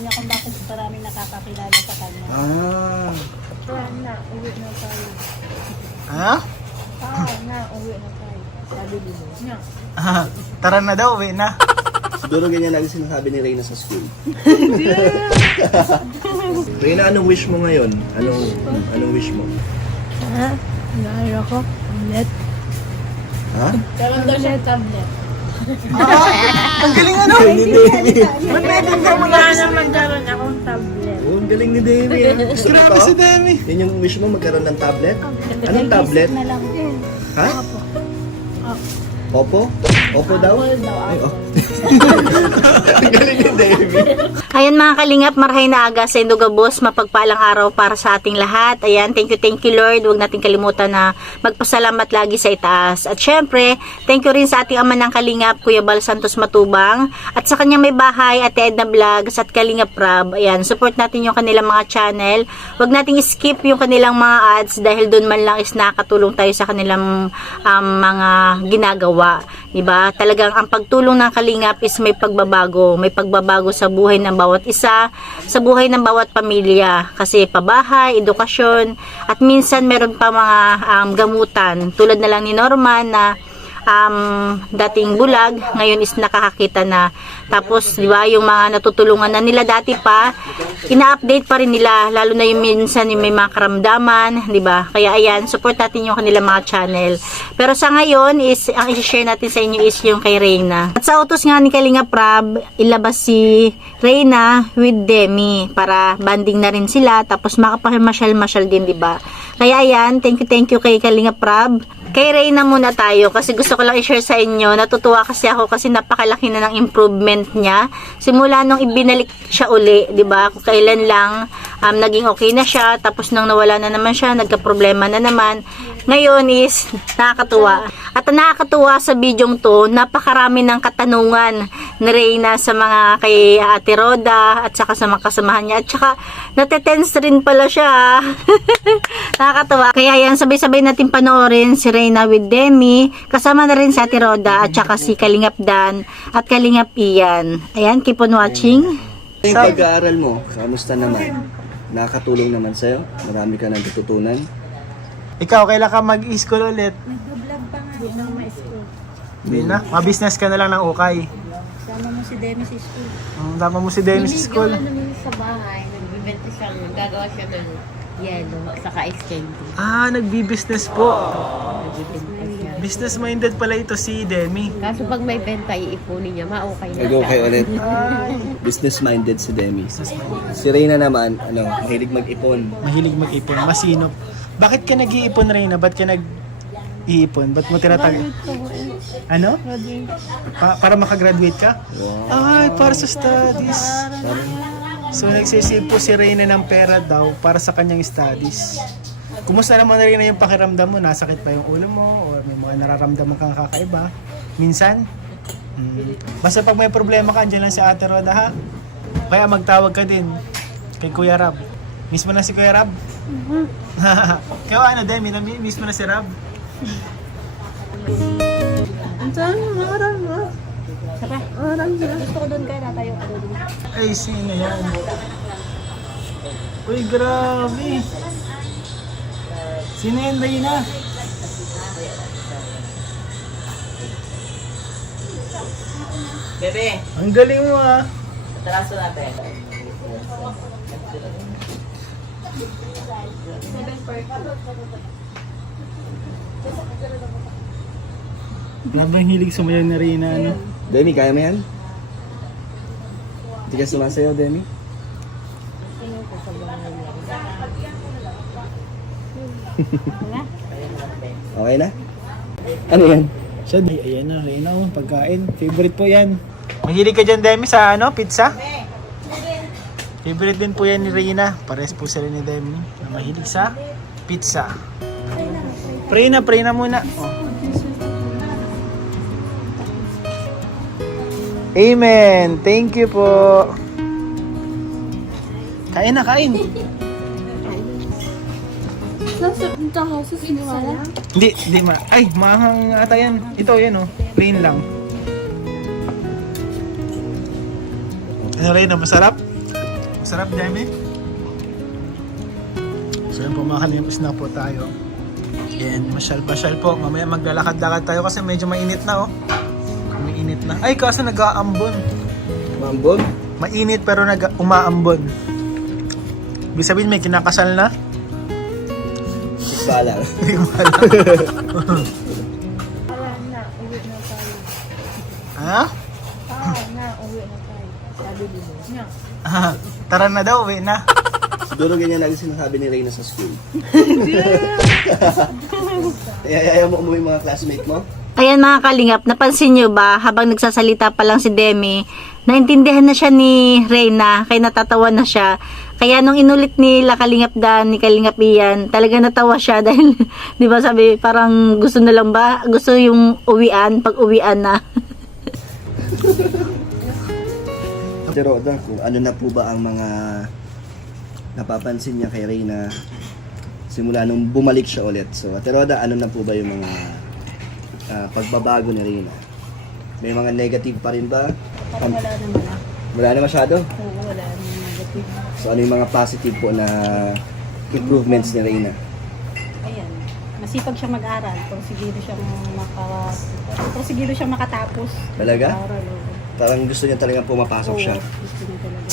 niya kung bakit maraming nakakakilala sa kanya. Ah. Kaya na, uwi na tayo. Ha? Na, uwi na tayo. Sabi din niya. Tara na daw, uwi na. Siguro ganyan lagi sinasabi ni Reyna sa school. Reyna, anong wish mo ngayon? Anong wish mo? Naalala ko, tablet. Ha? Karoon daw siya tablet. Ang galing ano? Ba't may bigay mo na? naman karoon akong tablet. Oh, ang galing ni Demi. Gusto mo Grabe si to? Demi. Yan yung wish mo, magkaroon ng tablet? Anong tablet? Na lang din. Ha? Oppo? Oppo daw? Ay, oh. Ang galing ni Demi. Ayan mga kalingap, marahay na aga sa Indogabos, mapagpalang araw para sa ating lahat. Ayan, thank you Lord. Huwag natin kalimutan na magpasalamat lagi sa itaas. At syempre, thank you rin sa ating ama ng kalingap, Kuya Bal Santos Matubang. At sa kanyang may bahay, Ate Edna Vlogs at Kalingap Rab. Ayan, support natin yung kanilang mga channel. Huwag nating skip yung kanilang mga ads dahil doon man lang is nakatulong tayo sa kanilang mga ginagawa. Diba? Talagang ang pagtulong ng kalingap is may pagbabago. May pagbabago sa buhay ng bawat isa, sa buhay ng bawat pamilya. Kasi pabahay, edukasyon, at minsan meron pa mga gamutan. Tulad na lang ni Norman na dating bulag, ngayon is nakakakita na. Tapos, di ba, yung mga natutulungan na nila dati pa, ina-update pa rin nila, lalo na yung minsan yung may mga karamdaman, di ba? Kaya ayan, support natin yung kanilang mga channel. Pero sa ngayon is, ang i-share natin sa inyo is yung kay Reyna. At sa utos nga ni Kalingap Rab, ilabas si Reyna with Demi para banding na rin sila, tapos makapamasyal-masyal din, di ba? Kaya ayan, thank you kay Kalingap Rab. Kay Reyna muna tayo kasi gusto ko lang i-share sa inyo. Natutuwa kasi ako kasi napakalaki na ng improvement niya. Simula nung ibinalik siya uli, 'di ba? Kung kailan lang naging okay na siya, tapos nang nawala na naman siya, nagka-problema na naman. Ngayon is nakakatuwa. At nakakatuwa sa bidyong 'to, napakarami ng katanungan ni Reyna sa mga kay Ate Roda at saka sa mga kasamahan niya. At saka natetense rin pala siya. Nakakatuwa. Kaya yan, sabay-sabay natin panoorin si Reyna with Demi. Kasama na rin si Ate Roda at saka si Kalingap Dan at Kalingap Ian. Ayan, keep on watching. Yung pag-aaral mo, kamusta naman? Nakakatulong naman sa'yo? Marami ka nang tututunan? Ikaw, kailan ka mag-e-school ulit? Nag-vlog pa nga. Hindi na ma-school. Hindi na. Ma-business ka na lang ng ukay. Sama mo si Demi sa school. Tama mo si Demi sa school. Namin sa bahay, nagbibenta siya, gagawa siya ng yelo, saka extended. Nagbi-business po. Nagbibenta siya. Business-minded pala ito si Demi. Kaso pag may benta, iipunin niya, ma-okay na Nag-okay siya. ulit. Business-minded si Demi. Si Reyna naman, mahilig mag-ipon. Mahilig mag-ipon. Masinop. Bakit ka nag-iipon, Reyna? Ba't ka nag-iipon? Ba't mo tinatag... Ano? Para makagraduate ka? Wow. Ay, para sa studies. So, nagsisave po si Reyna ng pera daw para sa kanyang studies. Kumusta naman na rin yung pakiramdam mo? Nasakit pa yung ulo mo? O may mga nararamdaman kang kakaiba? Minsan? Basta pag may problema ka, andyan lang si Ate Roda, ha? Kaya magtawag ka din kay Kuya Rab. Miss mo na si Kuya Rab? Kaya ano, Demi? Miss mo na si Rab? Saan mo? Marang mo. Saka? Marang mo. Gusto ko doon kaya natayo ka doon. Ay, sino yan? Uy, grabe. Sino yan, Reyna? Bebe, Ang galing mo, ah. taraso natin. Grabe ang hilig sumayaw na Reyna, ano? Demi, kaya mo yan? Hindi ka sumasayaw, Demi? Okay na? Ano yan? Siya, ayan na, Reyna, oh, pagkain. Favorite po yan. Mahilig ka dyan, Demi, sa ano, pizza? Favorite din po yan ni Reyna. Pares po sila ni Demi na mahilig sa pizza. Pray na muna. Oh. Amen. Thank you po. Kain na, kain. Hindi ma. Ay, mahang ata yan. Ito, yan oh. Plain lang. Ano rin, masarap? Sarap, Demi. So yun po, mga kalimos na po tayo. And masyal-masyal po. Mamaya maglalakad-lakad tayo kasi medyo mainit na, oh. Mainit na. Ay, kasi nag-aambon. Mambog? Mainit pero umaambon. Ibig sabihin may kinakasal na? Bala. Ha? Tara na daw, uwi na. Siguro ganyan lagi sinasabi ni Reyna sa school. Ayaw mo umuwi mga classmate mo? Ayan mga kalingap, napansin nyo ba, habang nagsasalita pa lang si Demi, naintindihan na siya ni Reyna, kaya natatawa na siya. Kaya nung inulit nila Kalingap Dan, ni Kalingap Ian, talaga natawa siya dahil, di ba sabi, parang gusto na lang ba, gusto yung uwian, pag uwian na. Pero kung ano na po ba ang mga napapansin niya kay Reyna simula nung bumalik siya ulit. So, Ate Roda, ano na po ba yung mga pagbabago ni Reyna? May mga negative pa rin ba? Parang wala naman ah. Wala na masyado? Oo, wala naman negative. So, ano yung mga positive po na improvements ni Reyna? Ayan, masipag siya mag-aral. Porsigido siyang makatapos. Talaga? Aral, oo. Parang gusto niya talaga pumapasok siya. Oo, gusto niya talaga.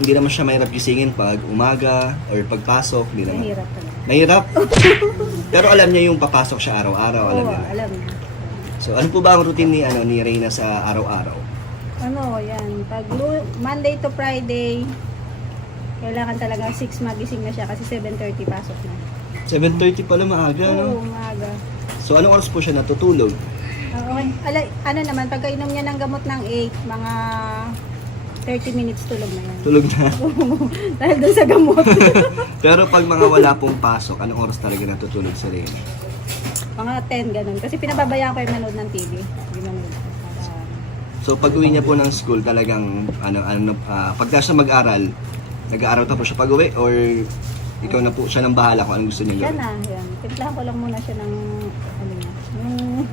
Hindi naman siya mahirap gisingin pag umaga or pagpasok. Hindi naman. Mahirap talaga. Mahirap? Pero alam niya yung papasok siya araw-araw. Alam Oo, niya. alam niya. So, ano po ba ang routine ni Reyna sa araw-araw? Ano, yan. Pag Monday to Friday, kailangan talaga 6 magising na siya kasi 7:30 pasok na. 7:30 pala maaga, no? Oo, umaga. So, anong oras po siya natutulog? Ano naman, pagkainom niya ng gamot ng 8, mga 30 minutes tulog na yan. Tulog na. Dahil doon sa gamot. Pero pag mga wala pong pasok, anong oras talaga natutulog sa Reyna? Mga 10, ganun. Kasi pinababayaan ko yung manood ng TV. Ginanood ko. So, pag uwi niya po ng school, talagang, pag siya mag-aral, nag-aaral pa po siya pag-uwi? Or ikaw na po, siya nang bahala kung anong gusto niya Yan gawin? na, yan. Timplahan ko lang muna siya ng, yung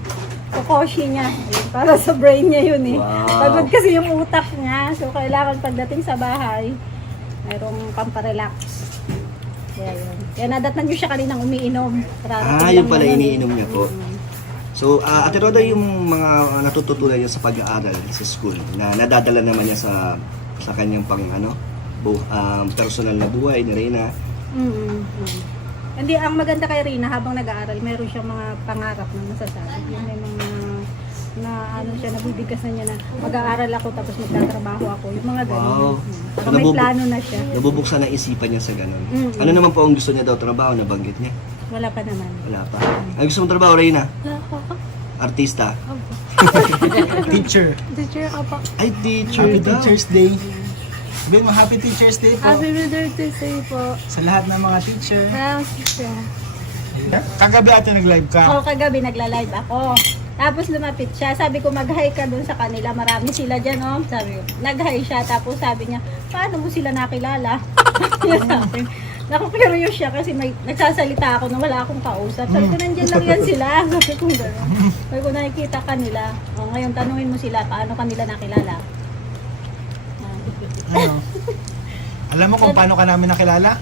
kokoshi niya. Yun, para sa brain niya yun eh. Wow. Pagod kasi yung utak niya. So, kailangan pagdating sa bahay, mayroong pamparelax. Kaya yun. Kaya nadatnan niyo siya kaninang umiinom. Yun pala iniinom niya po. So, Ate Roda, yung mga natututunan niya sa pag-aaral sa school, na nadadala naman niya sa kanyang personal na buhay ni Reyna. Hindi, ang maganda kay Reyna, habang nag-aaral, meron siyang mga pangarap na masasabi. Yung may mga nabibigkas na niya na mag-aaral ako tapos magtatrabaho ako. Yung mga ganun. Wow. Parang may plano na siya. Nabubuksan ang isipan niya sa ganun. Ano naman po ang gusto niya daw trabaho, nabanggit niya? Wala pa naman. Wala pa. Ang gusto mong trabaho, Reyna? Artista? Teacher. Teacher ako. Ay, teacher Happy daw. Teacher's Day. Sabihin mo, Happy Teacher's Day po. Happy birthday sa iyo po. Sa lahat ng mga teacher. Teacher. Kagabi ate nag-live ka. Ako kagabi nagla-live ako. Tapos lumapit siya. Sabi ko mag-hi ka dun sa kanila. Marami sila dyan, oh. Sabi ko, nag-hi siya. Tapos sabi niya, paano mo sila nakilala? Sabi sa akin. Naku-curious siya kasi nagsasalita ako na wala akong kausap. Sabi ko, nandiyan lang yan sila. Sabi ko, gano'n. Sabi ko, nakikita ka nila. O, ngayon, tanungin mo sila, paano kanila nakilala? Ano? Alam mo kung paano ka namin nakilala?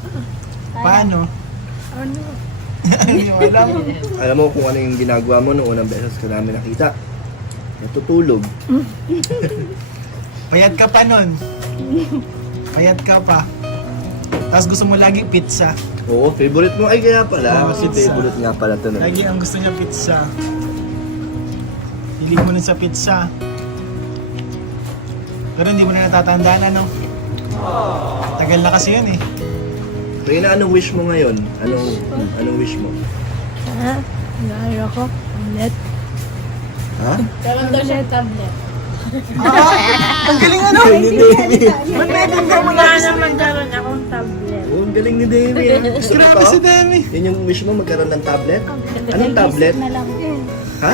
Paano? Ano? Hindi mo alam. Alam mo kung ano yung ginagawa mo noong unang beses ka namin nakita. Natutulog. Payat ka pa nun. Payat ka pa. Tapos gusto mo lagi pizza. Oo, favorite mo. Ay, kaya pala. Oo, Kasi pizza. favorite nga pala ito. Lagi ang gusto niya pizza. Hilig mo rin sa pizza. Pero hindi mo na natatandaan, ano? Tagal na kasi yun eh. Reyna, anong wish mo ngayon? Anong wish mo? Naayo ko. Tablet. Ha? Karoon daw siya tablet. Ang galing ano? Ba't naitanda mo na? magkaroon akong tablet. Oh, ang galing ni Demi. Gusto mo Grabe pa? si Demi. Yun yung wish mo, magkaroon ng tablet? Anong tablet? Na lang. Ha?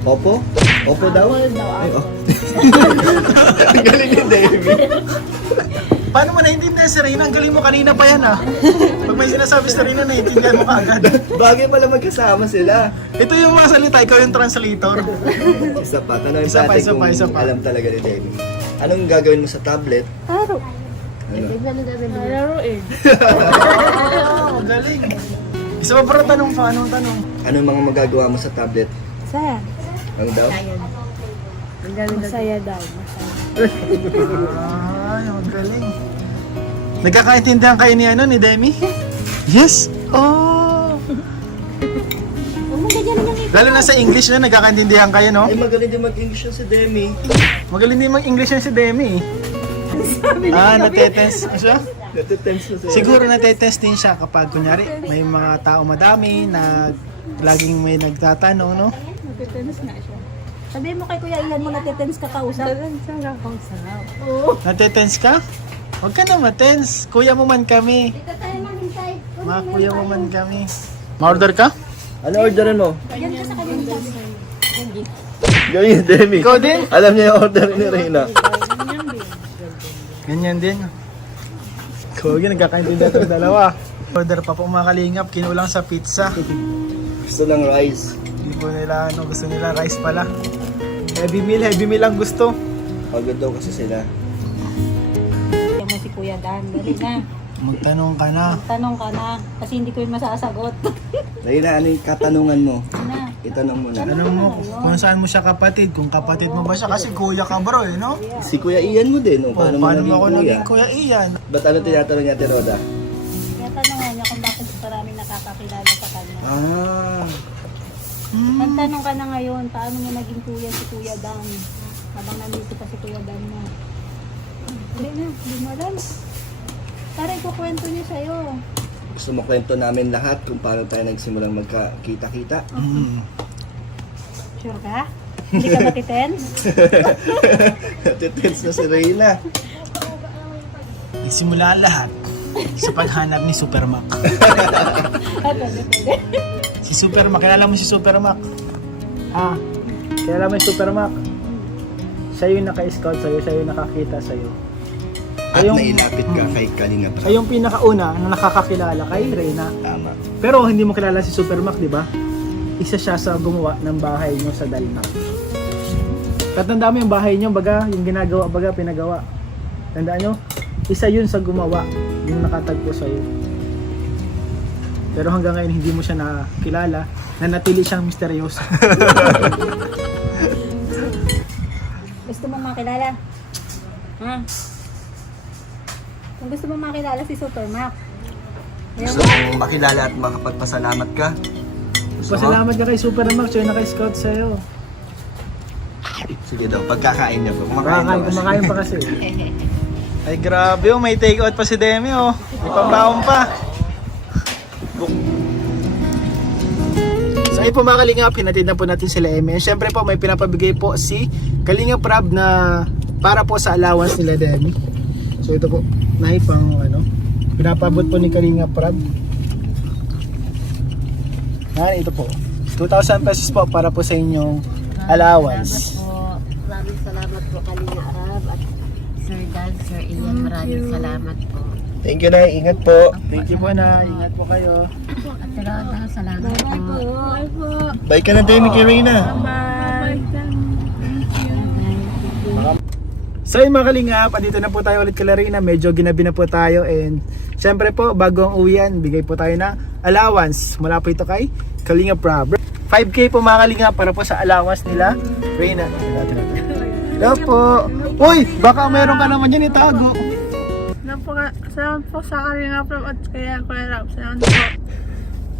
Oppo? Oppo daw? Ay, oh. Ang galing ni Demi. Paano mo naintindihan si Reyna? Ang galing mo kanina pa yan ah. Pag may sinasabi si Reyna, naintindihan mo kaagad. Bagay pala magkasama sila. Ito yung mga salita, ikaw yung translator. Isa pa, tanongin Isa pa, natin isa pa, kung isa pa. alam talaga ni Demi. Anong gagawin mo sa tablet? Aro. Ano? Laruin. Oh, galing. Isa pa para tanong pa, anong tanong? Anong mga magagawa mo sa tablet? Saya. Ano daw? Masaya daw. Ay, ang galing. Nagkakaintindihan kayo ni ni Demi? Yes! Oh! Huwag mo ganyan yung Lalo na sa English na nagkakaintindihan kayo, no? Ay, magaling din mag-English yun si Demi. Magaling din mag-English na si Demi. Natetest siya? Natitense na siya. Siguro natetest din siya kapag kunyari may mga tao madami na laging may nagtatanong, no? Natitense nga siya. Sabihin mo kay Kuya Ian mo natitense ka kausap. Oo. Natetense ka? Huwag ka na matense. Kuya mo man kami. Dito tayo manintay. Mga kuya mo man kami. Ma-order ka? Ano orderin mo? Yan ka sa kanya sabi. Gawin Demi. Ikaw din? Alam niya yung order ni Reyna. Ganyan din. Kuya, nagkakaintindihan tayo dalawa. Order pa po mga kalingap, kinulang sa pizza. Gusto ng rice. Hindi po nila, gusto nila rice pala. Heavy meal ang gusto. Pagod daw kasi sila. Kaya mo si Kuya Dan. Dali na. Magtanong ka na. Tanong ka na. Kasi hindi ko yun masasagot. Reyna, ano yung katanungan mo? na. Itanong mo na. Tanong mo kung saan mo siya kapatid, kung kapatid mo ba siya, kasi kuya ka bro eh, no? Si Kuya Ian mo din, no? Paano mo Paano naging ako kuya? naging kuya Ian? Ba't ano tinatanong niya, Roda? Kaya tanongan niya kung bakit maraming nakakakilala sa kanya. Ah, Nagtanong ka na ngayon, paano mo naging kuya si Kuya Dan? Habang nandito pa si Kuya Dan mo. Hindi na, hindi mo alam. Para ikukwento niya sa'yo. gusto mo kwento namin lahat kung paano tayo nagsimulang magkakita-kita? Sure ka? Hindi ka matitense? Natitense na si Reyna. Nagsimula ang lahat sa paghanap ni Super Mac. Pwede. Si Super Mac, kilala mo si Super Mac? Kilala mo si Super Mac? Siya yung naka-scout sa'yo, siya yung nakakita sa'yo. At Ayong- nailapit ka kay Kalinga Siya Prab. yung pinakauna na nakakakilala kay Reyna. Tama. Pero hindi mo kilala si Super Mac, di ba? Isa siya sa gumawa ng bahay nyo sa Dalmac. Tatandaan mo yung bahay nyo, baga, yung ginagawa, baga, pinagawa. Tandaan nyo? Isa yun sa gumawa, yung nakatagpo sa'yo. Pero hanggang ngayon hindi mo siya nakilala, nanatili siyang misteryoso. Gusto mong makilala? Ha? Kung gusto mong makilala si Super Mac. Gusto mong makilala at makapagpasalamat ka? Gusto mo? Pasalamat ka kay Super Mac, siya yung naka-scout sa'yo. Sige daw, pagkakain niya po. Kumakain daw kasi. Kumakain pa kasi. Ay grabe oh, may take out pa si Demi oh. May pambaon pa. So ayun po mga Kalingap, hinatid na po natin sila Eme. Siyempre po may pinapabigay po si Kalinga Prab na para po sa allowance nila Demi. So ito po, naipang pinapabot po ni Kalinga Prab. Ito po, 2,000 pesos po para po sa inyong allowance. Maraming salamat po Kalinga Prab at Sir Dan, Sir Ian, maraming salamat po. Thank you na, ingat po. Thank you po na, ingat po kayo. At Roda, salamat po. Bye ka na, Demi, kay Reyna. So yung mga Kalingap, andito na po tayo ulit kay Reyna. Medyo ginabi na po tayo and syempre po bago ang uwian, bigay po tayo na allowance mula po ito kay Kalinga Prab. 5K po mga Kalingap para po sa allowance nila Reyna. Hello po. Uy, baka meron ka naman yan itago. Salamat po sa Kalinga Prab at kaya Kuya Rab. Salamat po.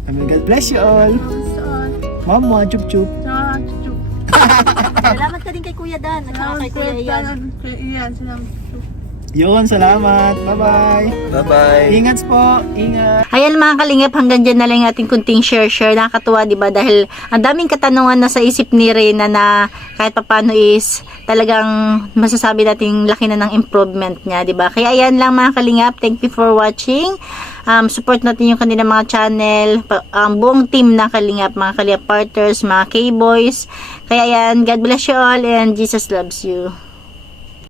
God bless you all. Mama, chup chup. Salamat po. Salamat ka din kay Kuya Dan at saka kay Kuya Ian. Kuya Ian, salamat po. Yun, salamat. Bye-bye. Bye-bye. Ingat po. Ingat. Ayan mga Kalingap, hanggang dyan na lang yung ating kunting share. Nakakatuwa, di ba? Dahil ang daming katanungan na sa isip ni Reyna na kahit papano is talagang masasabi natin laki na ng improvement niya, di ba? Kaya ayan lang mga Kalingap. Thank you for watching. Support natin yung kanilang mga channel. Buong team ng Kalingap, mga Kalingap Partners, mga K-Boys. Kaya ayan, God bless you all and Jesus loves you.